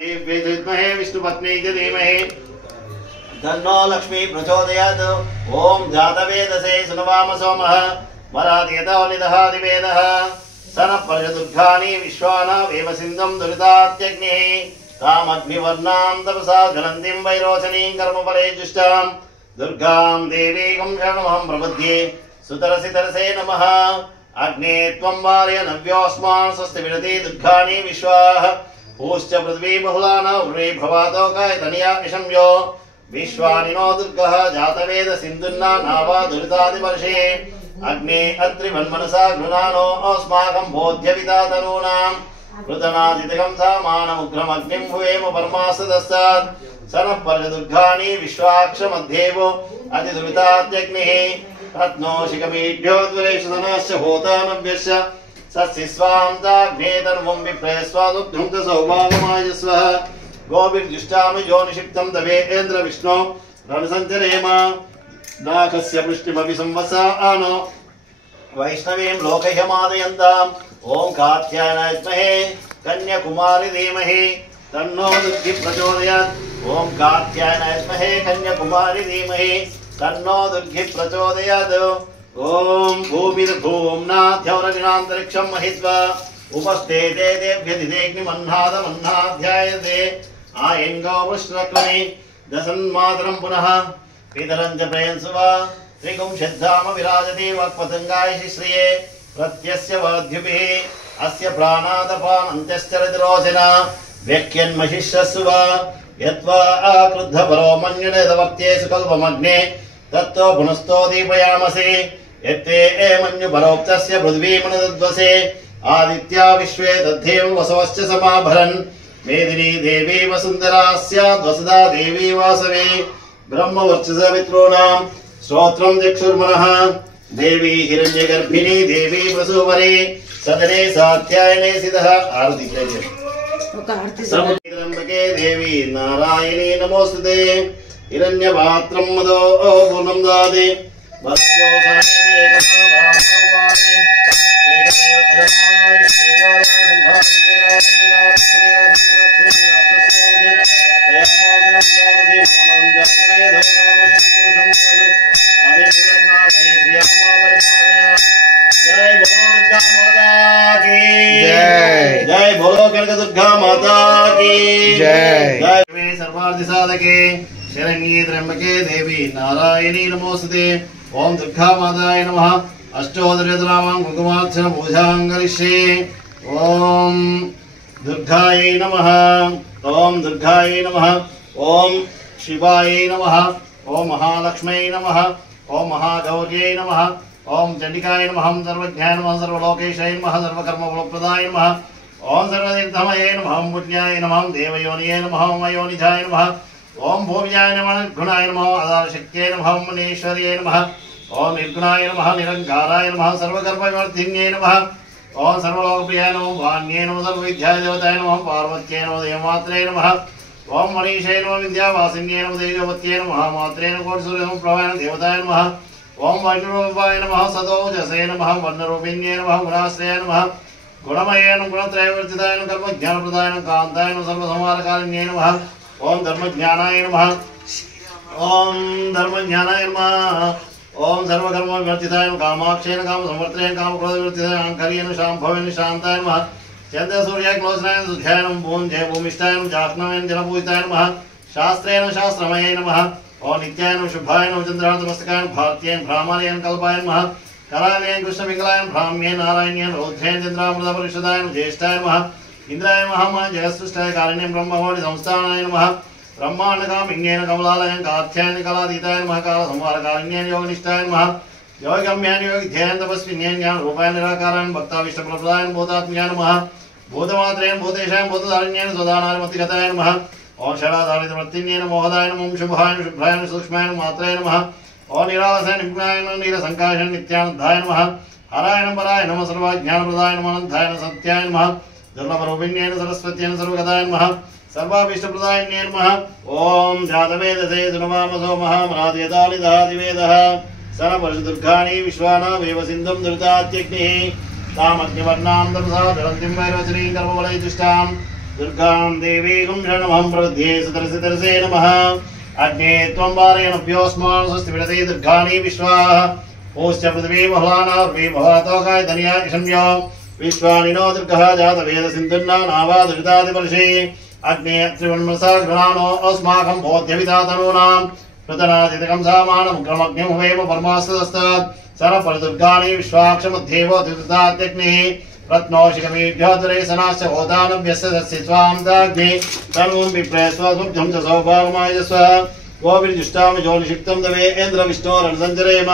विद्महे विष्णुपत्नी च धीमहि तन्नो लक्ष्मी प्रचोदयात्। ओम जातवेदसे सुनवाम सोमः मराधियतोनिदहादिवेदः सनपर्यदुर्गानि विश्वानावेव सिन्धुं दुरितात्यग्निः तामग्निवर्णां तपसा ज्वलन्तीं वैरोचनीं कर्मफले जुष्टां दुर्गां देवीं शरणमहं प्रपद्ये सुतरसि तरसे नमः। अग्ने त्वं वारय नव्योऽस्मान् स्वस्ति विरति दुर्गानि विश्वाः पूश्च पृथ्वी बहुलाना उर्वे भवातो कायतनिया इशम्यो विश्वानि नो दुर्गः जातवेद सिन्धुन्ना नावा दुरितादिवर्षे अग्ने अत्रिवन्मनसा गृणानो अस्माकं बोध्यविता तनूनां कृतनादितकं सामानमुग्रमग्निं हुवेम परमास्तदस्तात् सनपर्यदुर्गानि विश्वाक्षमध्येवो अतिदुरितात्यग्निः रत्नोशिखमीढ्योद्वरेशधनस्य होतानव्यस्य सत्सिस्वान्ताग्नेतर्वं विप्रयस्वादुग्धुं सौभागमायस्वः गोभिर्जुष्टामि योनिषिक्तं तवेन्द्र विष्णो रणसञ्चरेम नाकस्य पुष्टिमपि संवत्सरानो वैष्णवीं लोकह्यमादयन्ताम्। ॐ कात्यायनाय विद्महे कन्याकुमारी धीमहि तन्नो दुर्गी प्रचोदयात्। ॐ कात्यायनाय विद्महे कन्याकुमारी धीमहि तन्नो दुर्गी प्रचोदयात्। ओम भूमिर्भूम्नाद्यौरविनान्तरिक्षं महित्वा उपस्थिते देव्यधिदेग्निमह्नादमह्नाध्यायते आयङ्गोपुष्णक्रमे दशन्मातरं पुनः पितरं च प्रयन्सुवा त्रिगुं सिद्धाम विराजते वक्पतङ्गाय श्रिये प्रत्यस्य वाद्युभिः अस्य प्राणादपानन्त्यश्चरतिरोचना व्यक्यन्महिषस्सुवा यत्वा आक्रुद्धपरो मन्युनेदवर्त्येषु कल्पमग्ने तत्तो पुनस्तो दीपयामसे यत्ते मन्युपरोक्तस्य पृथ्वीमनुद्वसे आदित्या विश्वे तद्धेव वसवश्च समाभरन् मेदिनी देवी वसुन्धरा स्याद् वसुधा देवी वासवे ब्रह्मवर्चसवितॄणां श्रोत्रं चक्षुर्मनः देवी हिरण्यगर्भिणी देवी प्रसूवरे सदने सात्यायने सितः आरति त्र्यम्बके देवी नारायणी नमोस्तुते हिरण्यपात्रं मदो पूर्णं ददाति जय बोलो कनक दुर्गा माता की जय। सर्वार्थ साधके शरण्ये त्र्यंबके देवी नारायणी नमोस्तुते। ओम दुर्गा माताय नमः। अष्टोत्तरशतनामां कुंकुमार्चन पूजां करिष्ये। ओम दुर्गायै नमः। ओम दुर्गायै नमः। ओम शिवायै नमः। ओम महालक्ष्म्यै नमः। ओम महागौर्यै नमः। ओम चंडिकाय नमः। सर्वज्ञाय नमः। सर्वलोकेशाय नमः। सर्वकर्मफलप्रदाय नमः। ओम सर्वतीर्थमये नमः। पुण्याय नमः। देवयोनिये नमः। मयोनिजाय नमः। ओम भूमिजाय नमः। निर्गुणाय नमः। आधारशक्त्यै नमः। मुनीश्वर्यै नमः। ओम निर्गुणाय नमः। निरंकाराय नमः। सर्वकर्मवर्धिन्यै नमः। ओम सर्वलोकप्रियाय नमः। वाण्ये नमः। सर्वविद्याय देवताय नमः। पार्वत्यै नमः। देवमात्रे नमः। ओम मनीषाय नमः। विद्यावासिन्यै नमः। तेजोवत्यै नमः। महामात्रे नमः। कोटिसूर्यसमप्रभाय देवताय नमः। ओम वैष्णवरूपाय नमः। सदोजसे नमः। वर्णरूपिण्ये नमः। गुणाश्रयाय नमः। गुणमये नमः। गुणत्रयवर्जिताय नमः। कर्मज्ञानप्रदाय नमः। कान्ताय नमः। सर्वसंहारकारिण्ये नमः। ओम धर्मज्ञानाय नमः। ओम धर्मज्ञानाय नमः। ओम सर्वकर्मवर्जिताय नमः। कामाक्षेन कामसंवर्तनेन कामक्रोधवर्जिताय आंकर्येण शाम्भवेन शान्ताय नमः। चन्द्रसूर्याग्निलोचनाय सुध्याय नमः। भूञ्जय भूमिष्ठाय नमः। जाह्नवेन जनपूजिताय नमः। शास्त्रेण शास्त्रमये नमः। ओम नित्याय नमः। शुभाय नमः। चन्द्रार्धमस्तकाय भात्येन भ्रामरेण कल्पाय नमः। करालेन कृष्णपिङ्गलाय भ्राम्येन नारायणेन रौद्रेण चन्द्रामृतपरिषदाय नमः। ज्येष्ठाय नमः। इंद्राय महामाय जगत्सृष्टाय कारुण्यं ब्रह्मभवनि संस्थानाय नमः। ब्रह्माण्डकामिन्येन कमलालयं कात्यायन कलातीताय नमः। कालसंहारकारिण्येन योगनिष्ठाय नमः। योगगम्यान योगिध्यान तपस्विन्येन ज्ञानरूपाय निराकाराय भक्ताविष्टप्रदाय भूतात्म्याय नमः। भूतमात्रेण भूतेशाय भूतधारिण्येन स्वदानादिमतिगताय नमः। ओम षडाधारितवर्तिन्येन मोहदाय नमः। शुभाय शुभ्राय शुक्ष्माय मात्राय नमः। ओम निरालसाय निपुणाय नीलसंकाशाय नित्यानन्दाय नमः। हराय नमः। पराय नमः। सर्वज्ञानप्रदाय नमः। अनन्ताय सत्याय नमः। दुर्लभरूपिण्येन सरस्वत्येन सर्वगताय नमः। सर्वाभीष्टप्रदायिन्ये नमः। ओम जातवेदसे सुनवाम सोमः मराध्यतालिदादिवेदः सनपर्षदुर्गाणि विश्वानावेव सिन्धुं दुरितात्यग्निः तामग्निवर्णां तपसा ज्वलन्तीं वैरोचनीं कर्मफले जुष्टां दुर्गां देवीं शरणमहं प्रपद्ये सुतरसे नमः अग्ने त्वं वारयनभ्योऽस्मान् स्वस्ति विरते दुर्गाणि विश्वाः ओश्च पृथिवी बहवानार्वी भवातोकाय धन्या इषम्यो विश्वानिनो दुर्गः जातवेद सिन्धुन्ना नावादुरितादिपर्षे अग्ने त्रिवन्मसा गणानो अस्माकं बोध्यवितातनूनां प्रतनादितकं सामानं क्रमज्ञं हुवेम परमास्तदस्तात् सर्वपरदुर्गाणि विश्वाक्षमध्येव द्वितात्यग्निः रत्नौषिकमेभ्यः दुरेशनाश्च ओदानभ्यस्य तस्य स्वां दाग्ने सर्वं विप्रेस्वधुब्धं च सौभागमायस्व गोविर्जुष्टाम ज्योतिषिक्तं दवे इन्द्र विष्णोरनुसञ्चरेम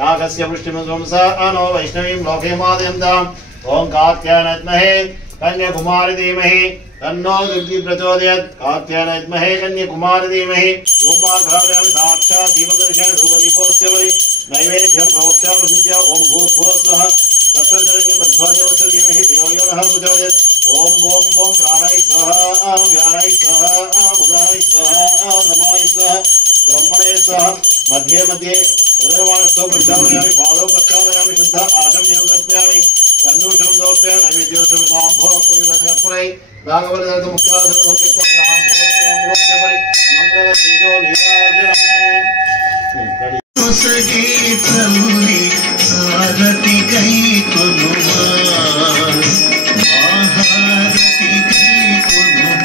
नागस्य पुष्टिमसंसा अनो वैष्णवीं लोके मादयन्ताम् ॐ कात्यायनद्महे कन्याकुमारी धीमहि तन्नो दुर्गी प्रचोदयात् कात्यायनद्महे कन्याकुमारी धीमहि ओमाघ्राव्यां साक्षात् दीपदर्शनं धूपदीपोऽस्य वै नैवेद्यं प्रोक्ष्य प्रसिद्ध्य ॐ भूर्भुवः तत्सर्जन्यं मध्वादेवस्य धीमहि धियो यो नः प्रचोदयात् ॐ प्राणाय स्वाहा व्यानाय स्वाहा उदानाय स्वाहा नमाय स्वाहा ब्रह्मणे स्वाहा मध्ये मध्ये उदयमानस्थो प्रक्षालयामि पादौ प्रक्षालयामि शुद्ध आचम्यं समर्पयामि गन्धूषं समर्पयामि नैवेद्योऽस्तं ताम्बूलं पूजयामि भागवतमुक्तासनं सम्यक्तं ताम्बूलं मङ्गलतेजो नीराजनम् सगे प्रभुनि आरति गई कुनुमा महारति गई कुनुमा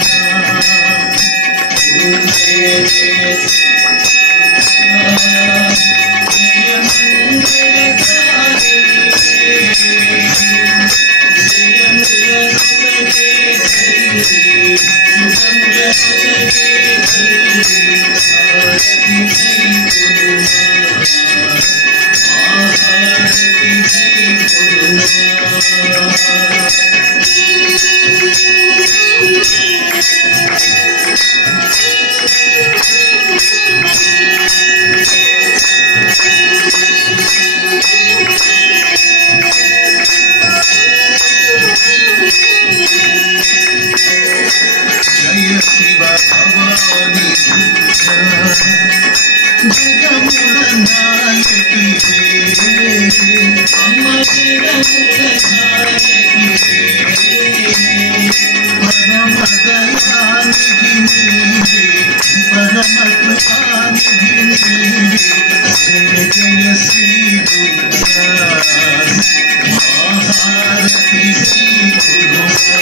जय शिव भवानी जगमुलनायकी परम दयानिधि परम कृपानिधि जय जय श्री दुर्गा महारती श्री दुर्गा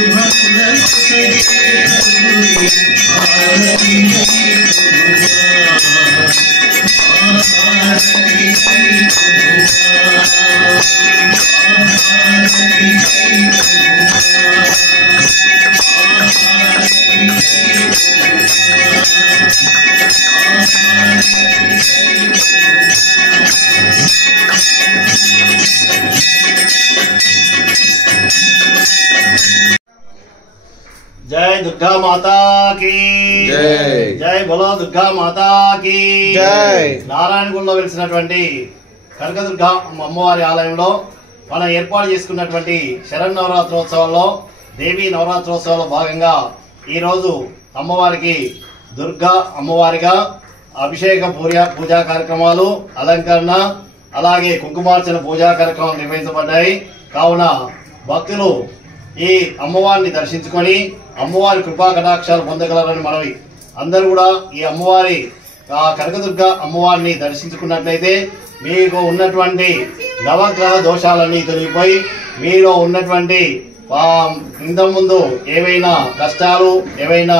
शुभ మాతా కీ జై బోలో దుర్గా మాతా కీ జై. నారాయణగూడలో వెలిసినటువంటి కనకదుర్గ అమ్మవారి ఆలయంలో మనం ఏర్పాటు చేసుకున్నటువంటి శరన్నవరాత్రోత్సవాల్లో దేవీ నవరాత్రోత్సవాల్లో భాగంగా ఈరోజు అమ్మవారికి దుర్గా అమ్మవారిగా అభిషేక పూజా కార్యక్రమాలు, అలంకరణ, అలాగే కుంకుమార్చన పూజా కార్యక్రమాలు నిర్వహించబడ్డాయి. కావున భక్తులు ఈ అమ్మవారిని దర్శించుకొని అమ్మవారి కృపా కటాక్షాలు పొందగలరని మనవి. అందరూ కూడా ఈ అమ్మవారి కనకదుర్గ అమ్మవారిని దర్శించుకున్నట్లయితే మీకు ఉన్నటువంటి నవగ్రహ దోషాలన్నీ తొలగిపోయి మీలో ఉన్నటువంటి ఇంతకుముందు ఏవైనా కష్టాలు, ఏవైనా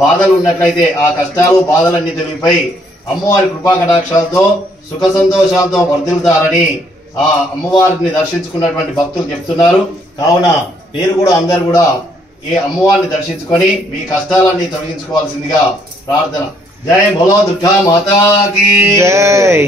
బాధలు ఉన్నట్లయితే ఆ కష్టాలు, బాధలన్నీ తొలగిపోయి అమ్మవారి కృపా కటాక్షాలతో సుఖ సంతోషాలతో వర్ధిల్లుతారని ఆ అమ్మవారిని దర్శించుకున్నటువంటి భక్తులు చెప్తున్నారు. కావున మీరు కూడా అందరు కూడా ఈ అమ్మవారిని దర్శించుకొని మీ కష్టాలన్నీ తొలగించుకోవాల్సిందిగా ప్రార్థన. జై బోలో దుర్గా మాతా కీ జై.